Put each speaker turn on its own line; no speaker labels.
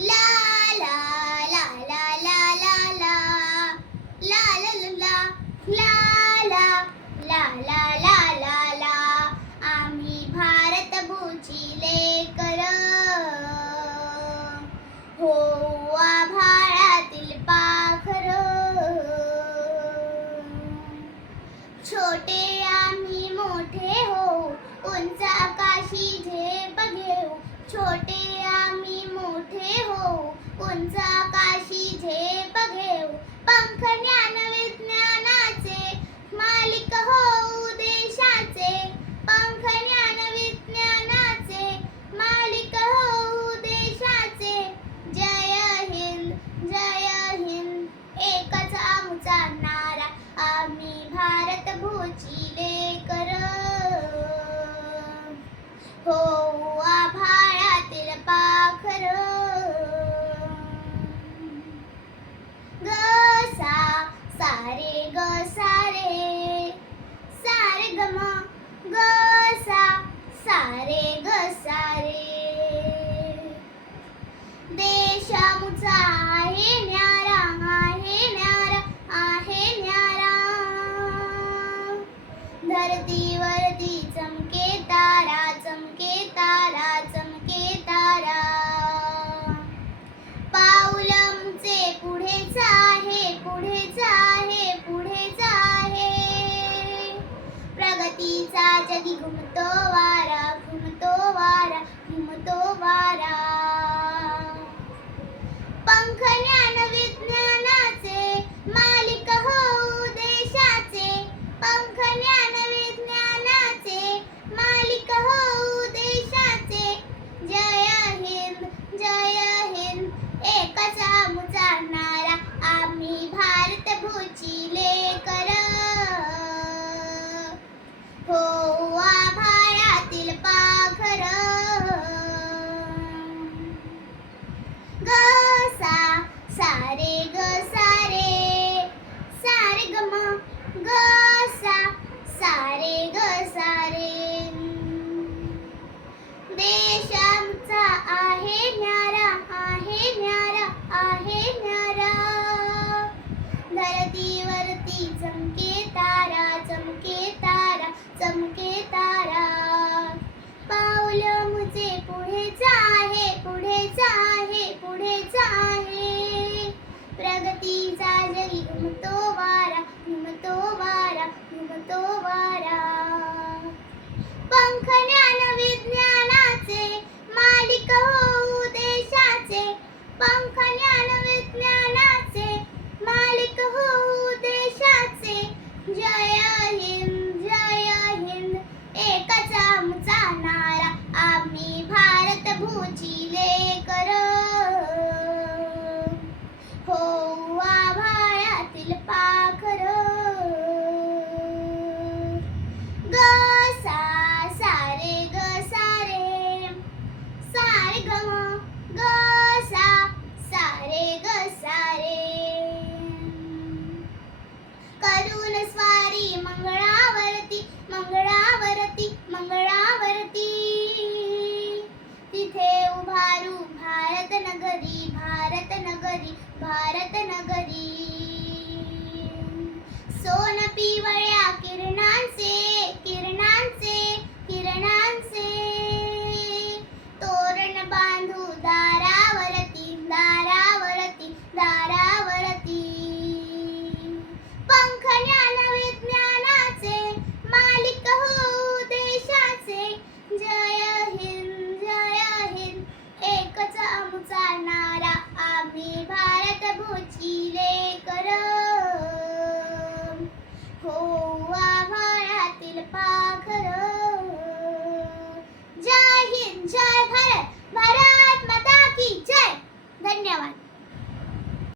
ला ला ला ला ला ला ला ला ला ला ला ला ला ला ला ला आम्ही भारत भुजिले कर हो आभाळातील पाखर छोटे आम्ही मोठे हो उंच आकाशी झेप घेऊ छोटे उंच आकाशी झेप घेऊ. पंख ज्ञान विज्ञानाचे मालिक हो देशाचे. पंख ज्ञान विज्ञानाचे मालिक हो देशाचे. जय हिंद जय हिंद. एकच आमचा नारा. आम्ही भारत भूची लेकर. हो आभाळातील पाखर. गगनानी घुमतो वारा घुमतो वारा घुमतो वारा. पंखने Hare Krishna. नगरी भारत नगरी भारत नगरी.